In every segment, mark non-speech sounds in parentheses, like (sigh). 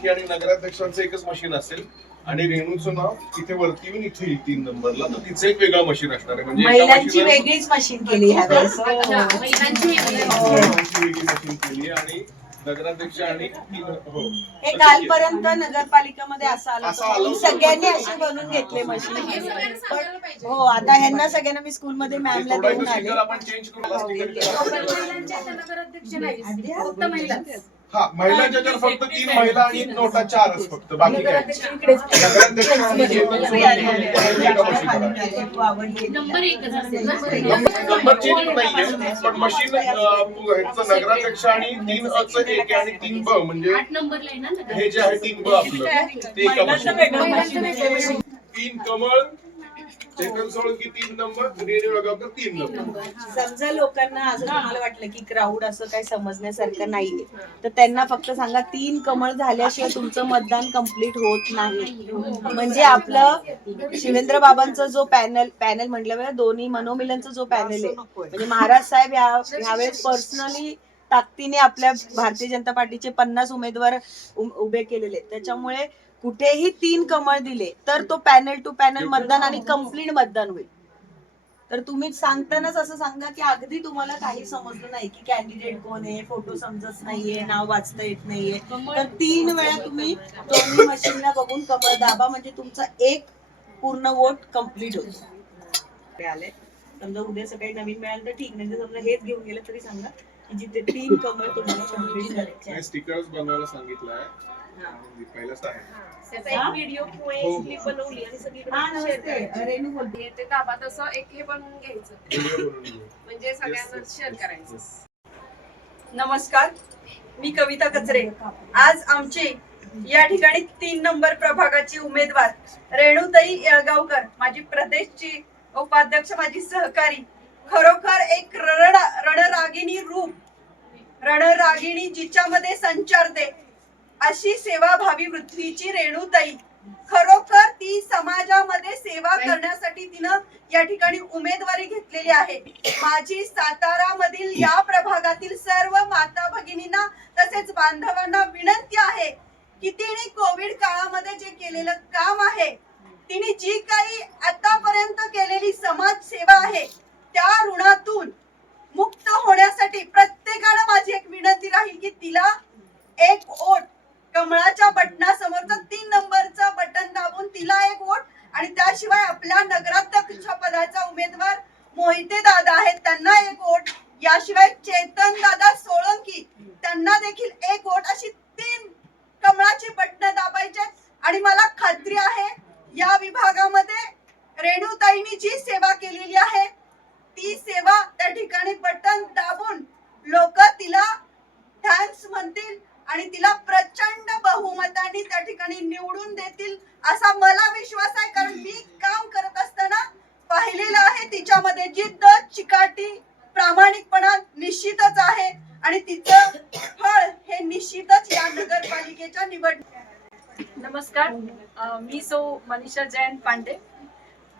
सोळंकी आणि नगराध्यक्षांचं एकच मशीन असेल. आणि रेणूचं नाव तिथे वरती येऊन इथे येईल तीन नंबरला. तर तिचं एक वेगळं मशीन असणार आहे. म्हणजे एका महिलांची वेगळीच मशीन केली ह्यावेळेस महिलांची महिलांची वेगळी मशीन केली आणि नगराध्यक्ष आणि तीन हो. हे कालपर्यंत नगरपालिकेमध्ये असं आलं असं होतं. आलं म्हणून होतं. सगळ्यांनी असे बनवून घेतले मशीन हो आता ह्यांना सगळ्यांना मी स्कूलमध्ये मॅमला थोडा देऊन आले. स्टिकर आपण चेंज करू. स्टिकर हा महिलांच्या तर फक्त तीन महिला आणि नोटा चारच फक्त बाकी काय नंबर चेंज नाहीये पण मशीन नगराध्यक्ष आणि तीन अ चं एक आणि तीन ब म्हणजे आठ नंबरला आहे ना हे जे आहे तीन ब आपलं ते एका मशीन तीन कमळ तीन नंबर तीन नंबर. समजा लोकांना असं तुम्हाला वाटलं की क्राऊड असं काही समजण्यासारखं नाहीये. तर त्यांना फक्त सांगा तीन कमळ झाल्याशिवाय तुमचं मतदान कंप्लीट होत नाही. म्हणजे आपलं शिवेंद्र बाबांचा जो पॅनल पॅनल म्हटलं दोन्ही मनोमिलनचा जो पॅनल आहे. म्हणजे महाराज साहेब यावेळेस पर्सनली ताकदीने आपल्या भारतीय जनता पार्टीचे पन्नास उमेदवार उभे केलेले. त्याच्यामुळे कुठेही तीन कमळ दिले तर तो पॅनल टू पॅनल मतदान आणि कंप्लीट मतदान होईल. तर तुम्ही सांगतानाच असं सांगा की अगदी तुम्हाला काही समजलं नाही की कॅन्डिडेट कोण आहे फोटो समजत नाहीये नाव वाचता येत नाहीये. तर तीन वेळा तुम्ही दोन्ही मशीनला बघून कमळ दाबा म्हणजे तुमचा एक पूर्ण वोट कंप्लीट होतो आले समजा उद्या सकाळी नवीन मिळालं तर ठीक नाही तर समजा हेच घेऊन गेलं तरी सांगा की जिथे तीन कमळ तुम्हाला (laughs) कंप्लीट करायचे आहेत. स्टिकर्स बनवायला सांगितलं आहे पहिलंच आहे. त्याचा एक व्हिडिओ किंवा एक क्लिप बनवली आणि हा सगळीकडे रेणू बोलते. ते एक हे बनवून घ्यायचं. व्हिडिओ बनवून घेऊ. (laughs) म्हणजे सगळ्यांना शेअर करायचं. नमस्कार. मी कविता कचरे. आज आमची या ठिकाणी तीन नंबर प्रभागाची उमेदवार रेणुताई येळगावकर माझी प्रदेशची उपाध्यक्ष माझी सहकारी खरोखर एक रण रणरागिणी रूप रणरागिणी जिच्यामध्ये संचारते अशी सेवाभावी वृत्तीची रेणुताई. खरोखर ती समाजामध्ये सेवा करण्यासाठी तिनं या ठिकाणी उमेदवारी घेतलेली आहे. माझी सातारा मधील या प्रभागातील सर्व माता भगिनींना तसेच बांधवांना विनंती आहे की तिने कोविड काळामध्ये जे केलेलं काम आहे तिने जी काही आतापर्यंत केलेली समाज सेवा आहे त्या ऋणातून मुक्त होण्यासाठी प्रत्येकाला माझी एक विनंती राहील की तिला एक वोट कमळाच्या बटनासमोरचं तीन नंबरचं बटन दाबून तिला एक वोट आणि त्याशिवाय आपल्या नगराध्यक्ष पदाचा उमेदवार मोहिते दादा आहेत त्यांना एक वोट. याशिवाय चेतन दादा सोळंकी त्यांना देखील एक वोट. अशी तीन कमळाची बटन दाबायचे आणि मला खात्री आहे या विभागामध्ये रेणुताईंनी जी सेवा केलेली आहे. ती सेवा त्या ठिकाणी बटन दाबून लोक तिला थँक्स म्हणतील. आणि तिला प्रचंड बहुमताने त्या ठिकाणी निवडून देतील असा मला विश्वास आहे. कारण मी काम करत असताना पाहिलेलं आहे तिच्यामध्ये जिद्द चिकाटी प्रामाणिकपणा निश्चितच आहे. आणि तिचं फळ हे निश्चितच या नगरपालिकेच्या निवड नमस्कार. मी सौ मनीषा जयंत पांडे.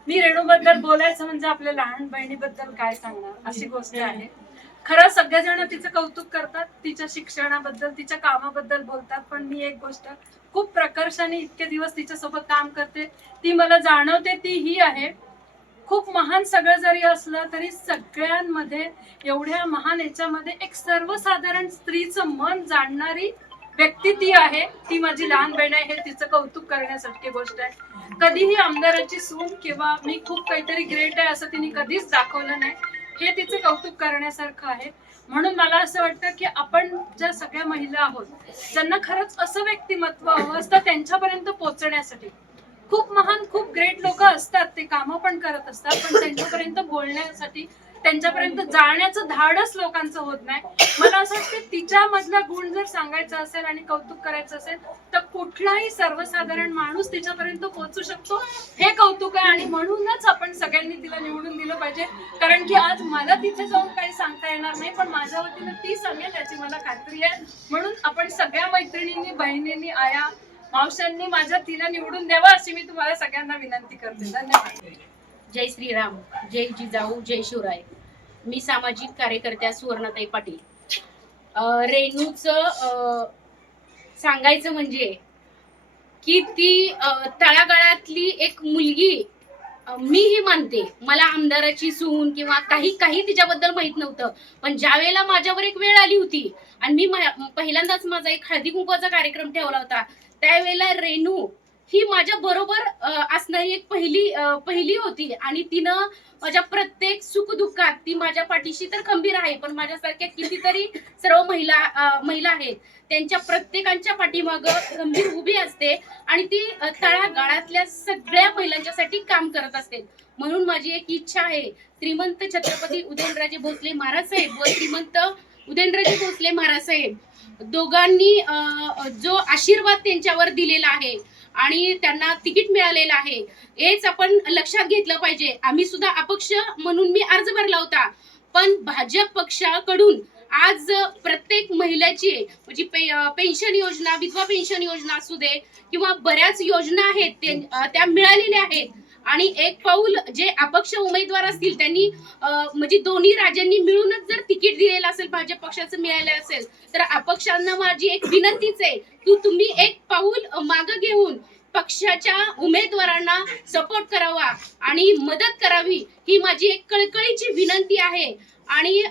मी रेणूबद्दल बोलायचं म्हणजे आपल्या लहान बहिणीबद्दल काय सांगणार? अशी गोष्ट आहे. खरं सगळेजण तिचं कौतुक करतात तिच्या शिक्षणाबद्दल तिच्या कामाबद्दल बोलतात पण मी एक गोष्ट खूप प्रकर्षाने इतके दिवस तिच्यासोबत काम करते ती मला जाणवते ती ही आहे. खूप महान सगळं जरी असलं तरी सगळ्यांमध्ये एवढ्या महान याच्यामध्ये एक सर्वसाधारण स्त्रीचं मन जाणणारी व्यक्ती ती आहे. ती माझी लहान बहीण आहे हे तिचं कौतुक करण्यासारखी गोष्ट आहे. कधीही आमदाराची सून किंवा मी खूप काहीतरी ग्रेट आहे असं तिने कधीच दाखवलं नाही. हे तिचं कौतुक करण्यासारखं आहे. म्हणून मला असं वाटतं की आपण ज्या सगळ्या महिला आहोत ज्यांना खरंच असं व्यक्तिमत्व हवं असतं त्यांच्यापर्यंत पोहोचण्यासाठी. खूप महान खूप ग्रेट लोक असतात ते कामं पण करत असतात पण त्यांच्यापर्यंत बोलण्यासाठी त्यांच्यापर्यंत जाण्याचं धाडच लोकांचं होत नाही. मला असं वाटतं तिच्यामधला गुण जर सांगायचा असेल आणि कौतुक करायचं असेल तर कुठलाही सर्वसाधारण माणूस तिच्यापर्यंत पोहोचू शकतो. हे कौतुक आहे आणि म्हणूनच आपण सगळ्यांनी तिला निवडून दिलं पाहिजे. कारण की आज मला तिथे जाऊन काही सांगता येणार नाही पण माझ्या वतीनं ती सांगेल याची मला खात्री आहे. म्हणून आपण सगळ्या मैत्रिणींनी बहिणींनी आया मावशांनी माझ्या तिला निवडून द्यावा अशी मी तुम्हाला सगळ्यांना विनंती करते. धन्यवाद. जय श्रीराम जय जिजाऊ जय शिवराय. मी सामाजिक कार्यकर्त्या सुवर्णाताई पाटील. रेणूचं सांगायचं म्हणजे की ती तळागाळातली एक मुलगी मी ही मानते. मला आमदाराची सून किंवा काही काही तिच्याबद्दल माहीत नव्हतं. पण ज्या वेळेला माझ्यावर एक वेळ आली होती आणि मी पहिल्यांदाच माझा एक हळदी कुंकवाचा कार्यक्रम ठेवला होता त्यावेळेला रेणू ही माझ्या बरोबर असणारी एक पहिली पहिली होती. आणि तिनं माझ्या प्रत्येक सुखदुःखात ती माझ्या पाठीशी तर खंबीर आहे पण माझ्यासारख्या कितीतरी सर्व महिला महिला आहेत त्यांच्या प्रत्येकांच्या पाठीमाग गंभीर उभी असते आणि ती तळागाळातल्या सगळ्या महिलांच्यासाठी काम करत असते. म्हणून माझी एक इच्छा आहे श्रीमंत छत्रपती उदयनराजे भोसले महाराज साहेब व श्रीमंत उदयनराजे भोसले महाराज साहेब दोघांनी अं, जो आशीर्वाद त्यांच्यावर दिलेला आहे आणि त्यांना तिकीट मिळालेलं आहे. हेच आपण लक्षात घेतलं पाहिजे. आम्ही सुद्धा अपक्ष म्हणून मी अर्ज भरला होता. पण भाजप पक्षाकडून आज प्रत्येक महिलेची म्हणजे पे- पेन्शन योजना विधवा पेन्शन योजना असू दे किंवा बऱ्याच योजना आहेत त्या मिळालेल्या आहेत. आणि एक पाऊल जे अपक्ष उमेदवार असतील त्यांनी म्हणजे दोन्ही राज्यांनी मिळूनच जर तिकीट दिलेलं असेल भाजप पक्षाचं मिळालं असेल तर अपक्षांना माझी एक विनंतीच आहे की तुम्ही एक पाऊल माग घेऊन पक्षाच्या उमेदवारांना सपोर्ट करावा आणि मदत करावी ही माझी एक कळकळीची विनंती आहे. आणि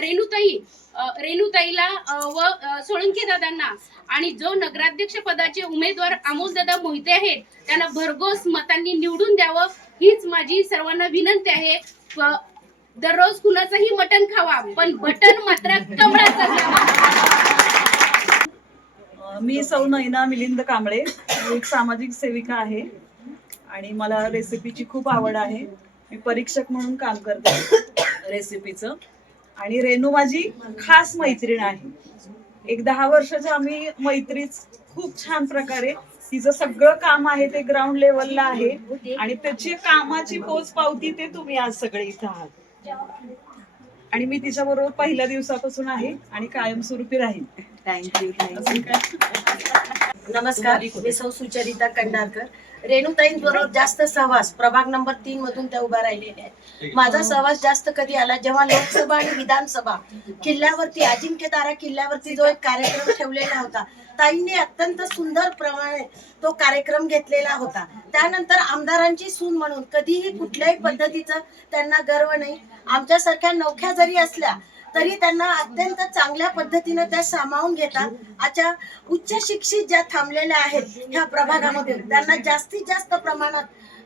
रेणुताई रेणुताईला व अं, सोळंकी दादांना आणि जो नगराध्यक्ष पदाचे उमेदवार अमोलदादा मोहिते आहेत त्यांना भरघोस मतांनी निवडून द्यावं हीच माझी सर्वांना विनंती आहे. दररोज कुणाचंही मटण खावा पण बटन मात्र कमळाचं मी सौ नैना मिलिंद कांबळे एक सामाजिक सेविका आहे आणि मला रेसिपीची खूप आवड आहे. मी परीक्षक म्हणून काम करते रेसिपीचं आणि रेणू माझी खास मैत्रीण आहे. एक दहा वर्षाच्या आम्ही मैत्रीच खूप छान प्रकारे तिचं सगळं काम आहे ते ग्राउंड लेवलला आहे. आणि त्याची कामाची पोच पावती ते तुम्ही आज सगळे इथं आहात. आणि मी तिच्याबरोबर पहिल्या दिवसापासून आहे आणि कायमस्वरूपी राहील थँक्यू नमस्कार मी सौ सुचरिता कंडारकर. रेणुताईंबरोबर जास्त सहवास प्रभाग नंबर तीन मधून त्या उभ्या राहिलेल्या आहेत. माझा सहवास जास्त कधी आला जेव्हा लोकसभा आणि विधानसभा किल्ल्यावरती अजिंक्यतारा किल्ल्यावरती जो एक कार्यक्रम ठेवलेला होता ताईंनी अत्यंत सुंदर प्रमाणे तो कार्यक्रम घेतलेला होता. त्यानंतर आमदारांची सून म्हणून कधीही कुठल्याही पद्धतीचा त्यांना गर्व नाही. आमच्यासारख्या नौख्या जरी असल्या तरी त्यांना अत्यंत चांगल्या पद्धतीने त्या सामावून घेतात. आजच्या उच्च शिक्षित ज्या थांबलेल्या आहेत ह्या प्रभागामध्ये त्यांना जास्तीत जास्त प्रमाणात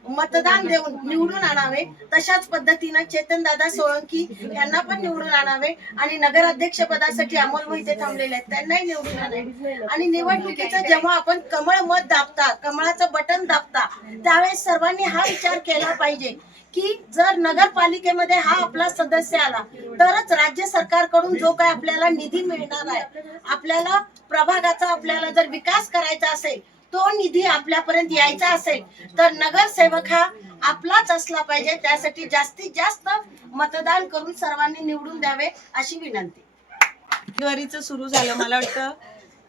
मतदान देऊन निवडून आणावे. तशाच पद्धतीनं चेतन दादा सोळंकी यांना पण निवडून आणावे आणि नगराध्यक्ष पदासाठी अमोल मोहिते थांबलेले आहेत त्यांनाही निवडून आणावे. आणि निवडणुकीचं जेव्हा आपण कमळ मत दाबता कमळाचं बटन दाबता त्यावेळेस सर्वांनी हा विचार केला पाहिजे. की जर नगरपालिकेमध्ये हा आपला सदस्य आला तरच राज्य सरकारकडून जो काय आपल्याला निधी मिळणार आहे आपल्याला प्रभागाचा आपल्याला जर विकास करायचा असेल तो निधी आपल्यापर्यंत यायचा असेल तर नगरसेवक हा आपलाच असला पाहिजे. त्यासाठी जास्तीत जास्त मतदान करून सर्वांनी निवडून द्यावे अशी विनंती. सुरू झालं मला वाटतं.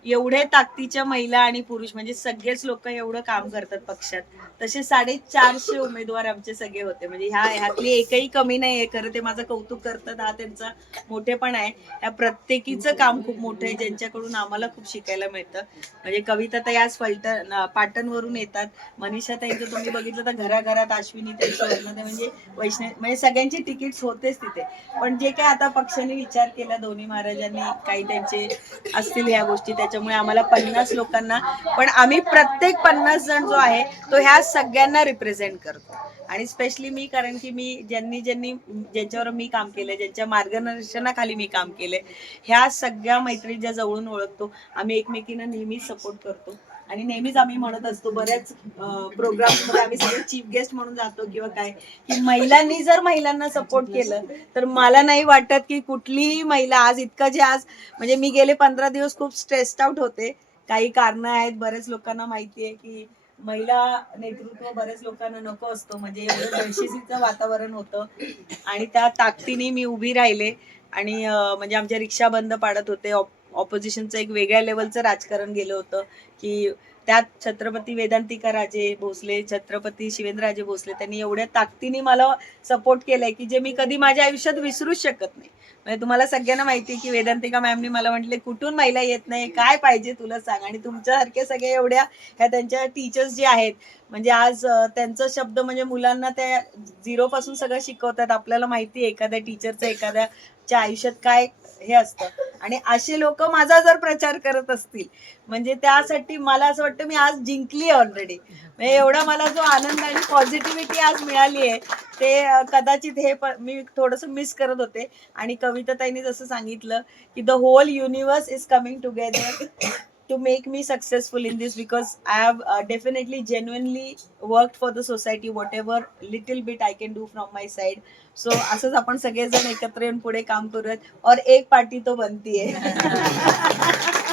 एवढे ताकदीच्या महिला आणि पुरुष म्हणजे सगळेच लोक एवढं काम करतात पक्षात. तसे साडेचारशे उमेदवार आमचे सगळे होते. म्हणजे ह्या ह्यातली एकही कमी नाही आहे खरं ते माझं कौतुक करतात. हा त्यांचा मोठेपण आहे. या प्रत्येकीचं काम खूप मोठं आहे. ज्यांच्याकडून आम्हाला खूप शिकायला मिळतं. म्हणजे कविता तर याच फलटण पाटणवरून येतात. मनीषा ताईंचं तुम्ही बघितलं तर घराघरात अश्विनी ताई म्हणजे वैष्णव म्हणजे सगळ्यांचे तिकीट्स होतेच तिथे. पण जे काय आता पक्षाने विचार केला दोन्ही महाराजांनी काही त्यांचे असतील ह्या गोष्टी त्याच्यामुळे आम्हाला पन्नास लोकांना पण आम्ही प्रत्येक पन्नास जण जो आहे तो ह्या सगळ्यांना रिप्रेझेंट करतो. आणि स्पेशली मी कारण की मी ज्यांनी ज्यांनी ज्यांच्यावर मी काम केलं ज्यांच्या मार्गदर्शनाखाली मी काम केलं ह्या सगळ्या मैत्रिणी ज्या जवळून ओळखतो. आम्ही एकमेकींना नेहमीच सपोर्ट करतो. आणि नेहमीच आम्ही म्हणत असतो बऱ्याच प्रोग्राममध्ये आम्ही सगळे चीफ गेस्ट म्हणून जातो किंवा काय. की महिलांनी जर महिलांना सपोर्ट केलं तर मला नाही वाटत की कुठलीही महिला आज इतकं जे आज म्हणजे मी गेले पंधरा दिवस खूप स्ट्रेस्ड आउट होते. काही कारणं आहेत बऱ्याच लोकांना माहिती आहे की महिला नेतृत्व बऱ्याच लोकांना नको असतो. म्हणजे एवढं दहशतीचं वातावरण होतं. आणि त्या ताकदीने मी उभी राहिले. आणि म्हणजे आमच्या रिक्षा बंद पाडत होते. ऑपोजिशनचं एक वेगळ्या लेवलचं राजकारण गेलं होतं की त्यात छत्रपती वेदांतिका राजे भोसले छत्रपती शिवेंद्रराजे भोसले त्यांनी एवढ्या ताकदीने मला सपोर्ट केलाय की जे मी कधी माझ्या आयुष्यात विसरूच शकत नाही. म्हणजे तुम्हाला सगळ्यांना माहिती की वेदांतिका मॅमनी मला म्हटले कुठून महिला येत नाही? काय पाहिजे तुला सांग. आणि तुमच्यासारखे सगळे एवढ्या ह्या त्यांच्या टीचर्स जे आहेत म्हणजे आज त्यांचा शब्द म्हणजे मुलांना त्या झिरो पासून सगळं शिकवतात. आपल्याला माहिती आहे एखाद्या टीचरचं एखाद्याच्या आयुष्यात काय हे असतं. आणि असे लोक माझा जर प्रचार करत असतील म्हणजे त्यासाठी मला असं वाटतं मी आज जिंकली ऑलरेडी म्हणजे एवढा मला जो आनंद आणि पॉझिटिव्हिटी आज मिळाली आहे ते कदाचित हे मी थोडंसं मिस करत होते. आणि कविता ताईंनी जसं सांगितलं की the whole universe is coming together to make me successful in this because I have definitely genuinely work for the society whatever little bit I can do from my side so असंच आपण सगळेजण एकत्र येऊन पुढे काम करूयात. और एक पार्टी तो बनतीये. (laughs)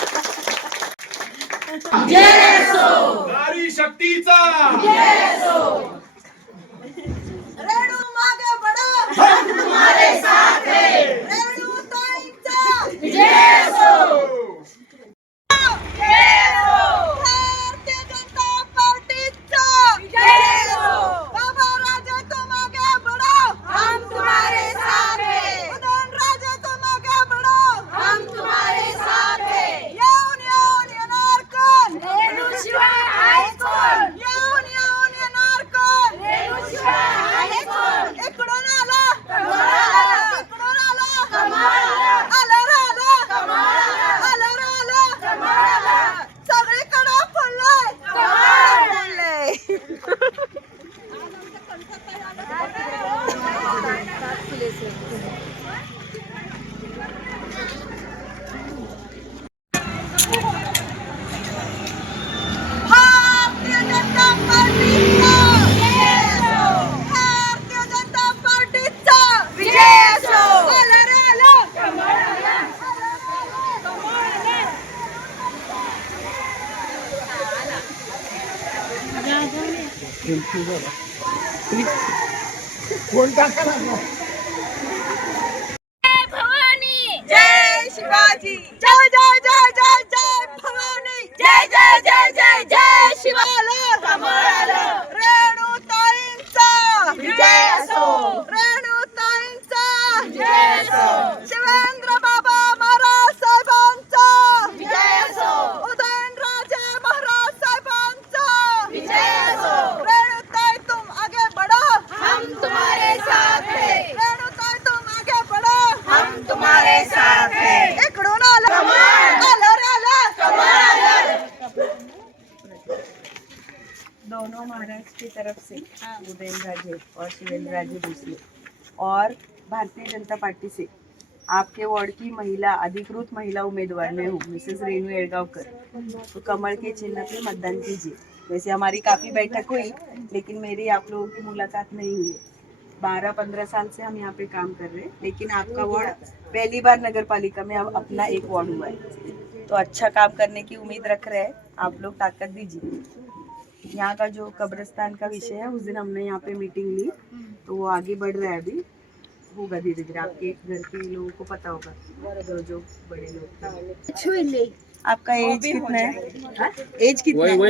नारी शक्तीचा! रेणू मागे बडो हम तुम्हारे साथ हैं। रेणू ताईंचा! भारतीय เสี पार्टी से आपके वार्ड की महिला, अधिकृत महिला उम्मीदवार मैं हूँ मिसेस रेणु एड़गांवकर. तो कमल के चिन्ह पे मतदान कीजिए. वैसे हमारी काफ़ी बैठक हुई, लेकिन मेरी आप लोगों की मुलाकात नहीं हुई. बारह पंद्रह साल से हम यहाँ पे काम कर रहे हैं, लेकिन आपका वार्ड पहली बार नगर पालिका में अब अपना एक वार्ड हुआ है. तो अच्छा काम करने की उम्मीद रख रहे हैं, आप लोग ताकत दीजिए. यहाँ का जो कब्रिस्तान का विषय है, उस दिन हमने यहाँ पे मीटिंग ली तो वो आगे बढ़ रहा है अभी. होगा धीरे धीरे आपके घर के लोगों को पता होगा जो जो बड़े लोग। हैं। आपका एज कितना है एज कितना है.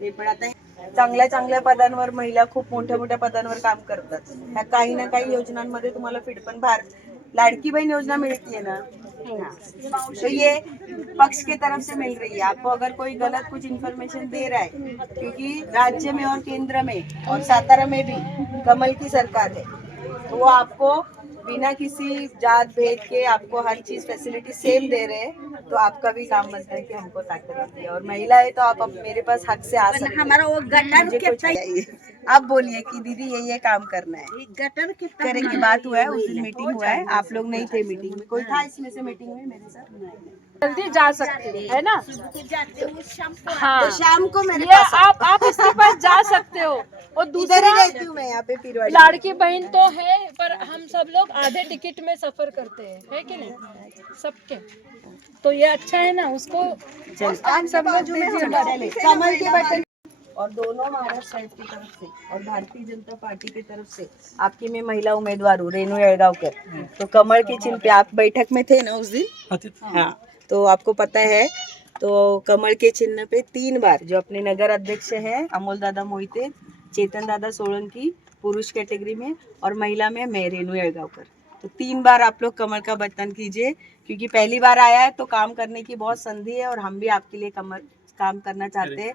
ते पण आता चांगल्या चांगल्या पदांवर महिला खूप मोठ्या मोठ्या पदांवर काम करतात. ह्या काही ना काही योजनांमध्ये तुम्हाला फिट पण भार लाडकी बहन योजना मिळती है ना. तो ये पक्ष के तरफ़ से मिल रही है। आपको अगर कोई गलत कुछ इन्फॉर्मेशन दे रहा है क्योंकि राज्य में और केंद्र में और सातारा में भी कमल की सरकार है तो वो आपको बिना किसी जात भेद के आपको हर चीज़ फैसिलिटी सेम दे रहे हैं तो आपका भी काम बनता है कि हमको ताकत देती है। और महिला है तो आप अब मेरे पास हक से आ सकते हमारा वो गटर आप बोलिए कि दीदी ये ये काम करना है। गटर करे की बात हुआ है उस दिन मीटिंग हुआ है। आप लोग नहीं थे मीटिंग में। कोई था इसमें से मीटिंग में मेरे साथ? जल्दी जा सकते है ना? हाँ तो शाम को मेरे पास आप आप इसके पास जा सकते हो। और (laughs) ही रहती हूँ मैं यहाँ पे पीरवाड़ी लाड़की बहन तो है पर हम सब लोग आधे टिकट में सफ़र करते हैं है कि नहीं? सबके। तो ये अच्छा है ना उसको आप सब लोग कमल के बटन और दोनों महाराष्ट्र साइड की तरफ़ से और भारतीय जनता पार्टी की तरफ़ से। आपकी मैं महिला उम्मीदवार हूँ रेणु येड़गांवकर तो कमल के चिन्ह पे आप बैठक में थे ना उस दिन? हाँ। तो आपको पता है तो कमल के चिन्ह पे तीन बार जो अपने नगर अध्यक्ष हैं अमोल दादा मोहिते चेतन दादा सोलंकी पुरुष कैटेगरी में और महिला में मैं रेणु येड़गांवकर तो तीन बार आप लोग कमल का बर्तन कीजिए क्योंकि पहली बार आया है तो काम करने की बहुत संधि है और हम भी आपके लिए कमल काम करना चाहते हैं।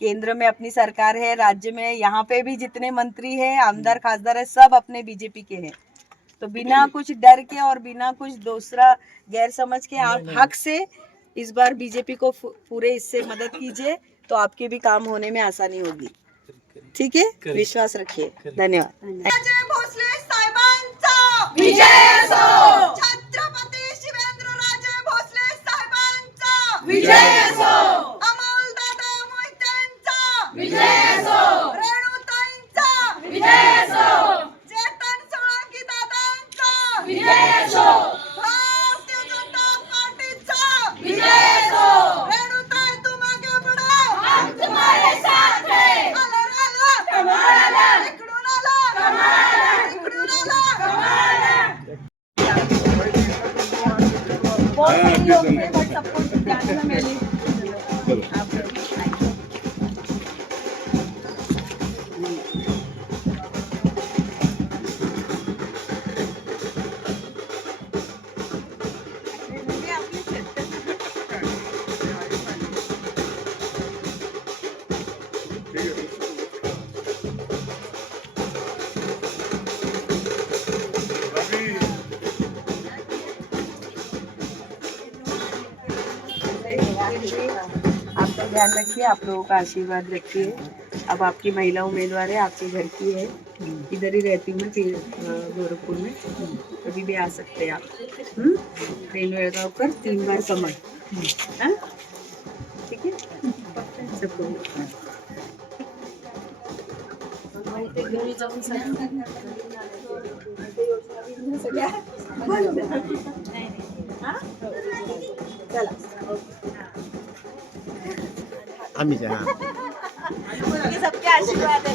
केंद्र में अपनी सरकार है राज्य में यहाँ पे भी जितने मंत्री हैं आमदार खासदार है सब अपने बीजेपी के हैं। तो बिना कुछ डर के और बिना कुछ दूसरा गैर समझ के आप हक से इस बार बीजेपी को पूरे इससे मदद कीजिए तो आपके भी काम होने में आसानी होगी। ठीक है? विश्वास रखिए। धन्यवाद। ध्यान रखिए, आप लोगों का आशीर्वाद रखिए। अब आपकी महिला उम्मीदवार है, आपके घर की है। इधर ही रहती हूँ मैं गोरखपुर में। कभी भी आ सकते हैं आप। हम्म? रेणु येड़गांवकर तीन बार कमल हाँ? ठीक है? सबको चला। आम्ही आहे हा. (laughs) सबके आशीर्वाद